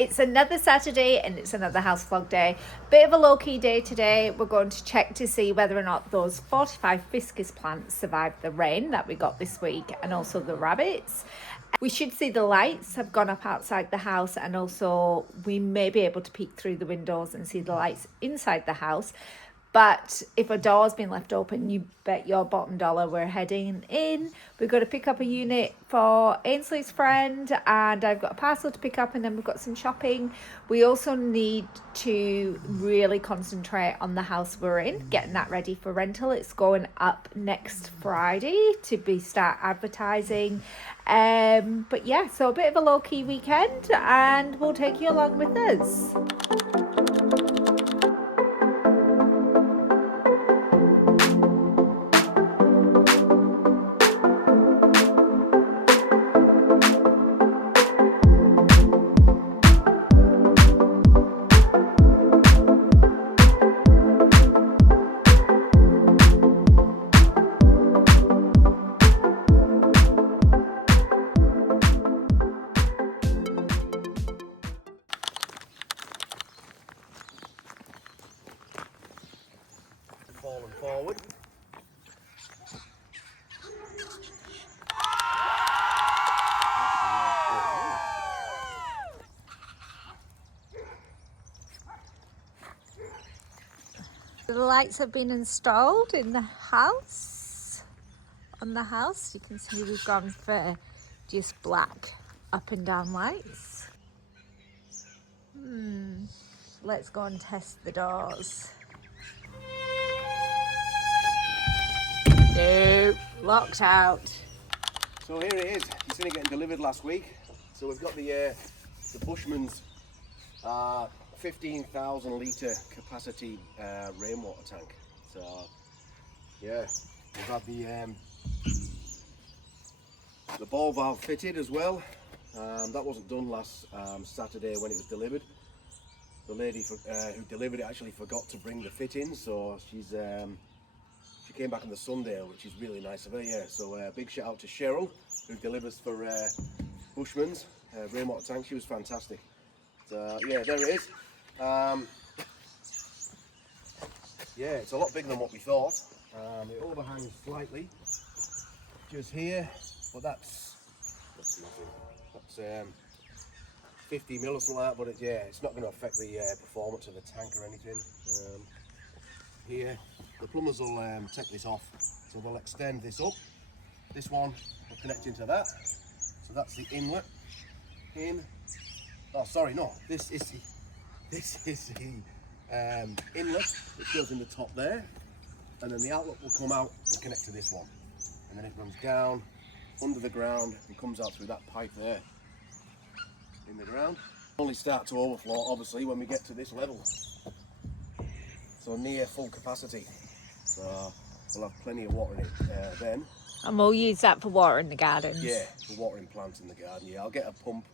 It's another Saturday and it's another house vlog day. Bit of a low-key day today. We're going to check to see whether or not those 45 hibiscus plants survived the rain that we got this week, and also the rabbits. We should see the lights have gone up outside the house, and also we may be able to peek through the windows and see the lights inside the house. But if a door's been left open, you bet your bottom dollar we're heading in. We've got to pick up a unit for Ainsley's friend, and I've got a parcel to pick up, and then we've got some shopping. We also need to really concentrate on the house we're in, getting that ready for rental. It's going up next Friday to start advertising. But yeah, so a bit of a low-key weekend, and we'll take you along with us. Falling forward. The lights have been installed in the house. On the house, you can see we've gone for just black up and down lights. Let's go and test the doors. Nope, locked out. So here it is. You seen it getting delivered last week. So we've got the Bushmans 15,000 litre capacity rainwater tank. So yeah, we've had the ball valve fitted as well. That wasn't done last Saturday when it was delivered. The lady who delivered it actually forgot to bring the fit in, so she came back on the Sunday, which is really nice of her. Yeah, so big shout out to Cheryl, who delivers for Bushmans rainwater tank. She was fantastic. So yeah, there it is. Yeah, it's a lot bigger than what we thought. It overhangs slightly just here, but that's nothing. That's 50 mil or something like that, but it's not going to affect the performance of the tank or anything. Here, the plumbers will take this off, so they'll extend this up. This one will connect into that, so that's the inlet in. Oh, sorry, no, this is the inlet which goes in the top there, and then the outlet will come out and connect to this one, and then it runs down under the ground and comes out through that pipe there in the ground. Only start to overflow obviously when we get to this level, so near full capacity, so we'll have plenty of water in it then. And we'll use that for watering the gardens. Yeah, for watering plants in the garden. Yeah, I'll get a pump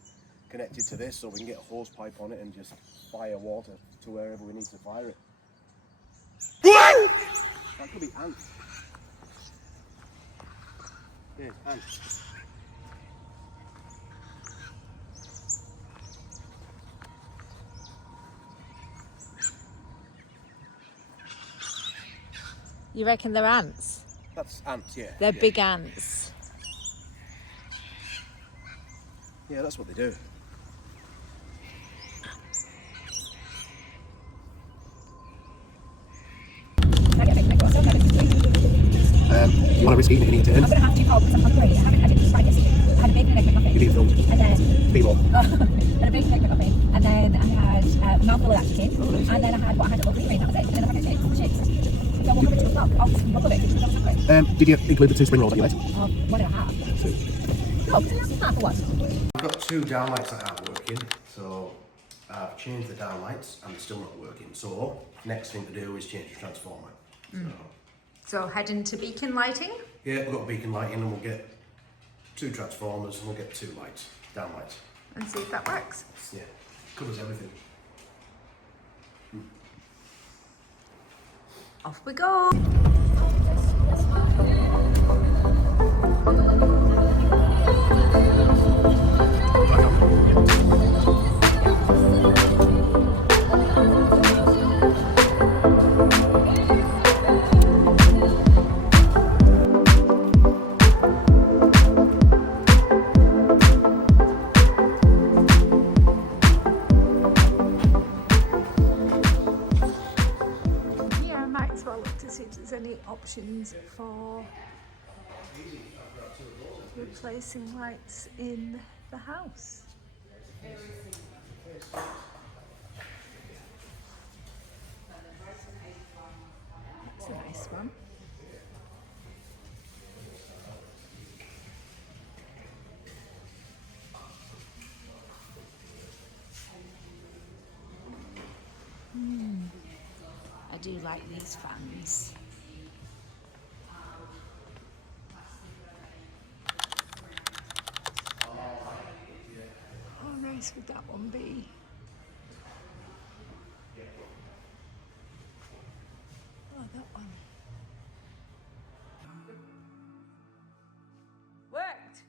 connected to this so we can get a hose pipe on it and just fire water to wherever we need to fire it. That could be ants. Yeah, ants. You reckon they're ants? That's ants, yeah. They're big ants. Yeah, that's what they do. You want a whiskey? You need to. I'm going to have to call because I'm hungry. I haven't had it since Friday. I had a bacon and egg McMuffin. You need filmed. And then... Speed walk. and a bacon and egg McMuffin. And then I had a mouthful of that chicken. And then I had what I had at Lovely Green, that was it. And then I had chips. So we'll have it 2 o'clock. Oh, you'll love it because it's so quick. Did you include the 2 spring rolls that you made? 1.5. 2. No, because it's half or what? I've got 2 downlights that aren't working, so I've changed the downlights and they're still not working. So next thing to do is change the transformer. So heading to beacon lighting? Yeah, we've got beacon lighting and we'll get 2 transformers and we'll get 2 lights, downlights. And see if that works. Yeah, covers everything. Off we go. the options for replacing lights in the house. That's a nice one. I do like these fans. How nice would that one be? Oh, that one. Worked!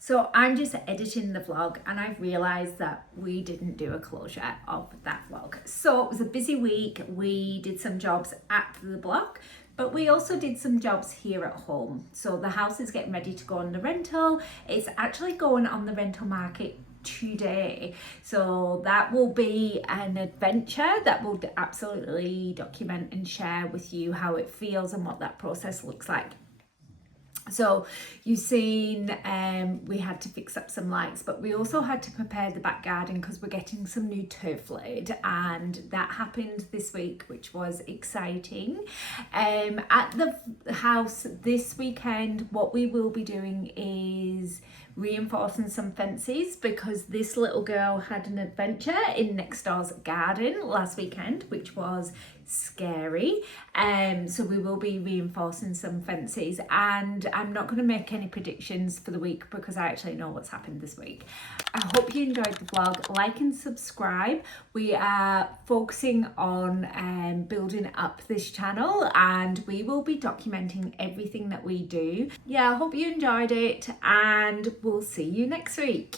So I'm just editing the vlog and I've realised that we didn't do a closure of that vlog. So it was a busy week. We did some jobs at the block, but we also did some jobs here at home. So the house is getting ready to go on the rental. It's actually going on the rental market today, so that will be an adventure that will absolutely document and share with you how it feels and what that process looks like. So you've seen we had to fix up some lights, but we also had to prepare the back garden because we're getting some new turf laid, and that happened this week, which was exciting. At the house this weekend, what we will be doing is reinforcing some fences because this little girl had an adventure in next door's garden last weekend, which was scary. So we will be reinforcing some fences, and I'm not going to make any predictions for the week because I actually know what's happened this week. I hope you enjoyed the vlog. Like and subscribe. We are focusing on building up this channel, and we will be documenting everything that we do. Yeah, I hope you enjoyed it, and we'll see you next week.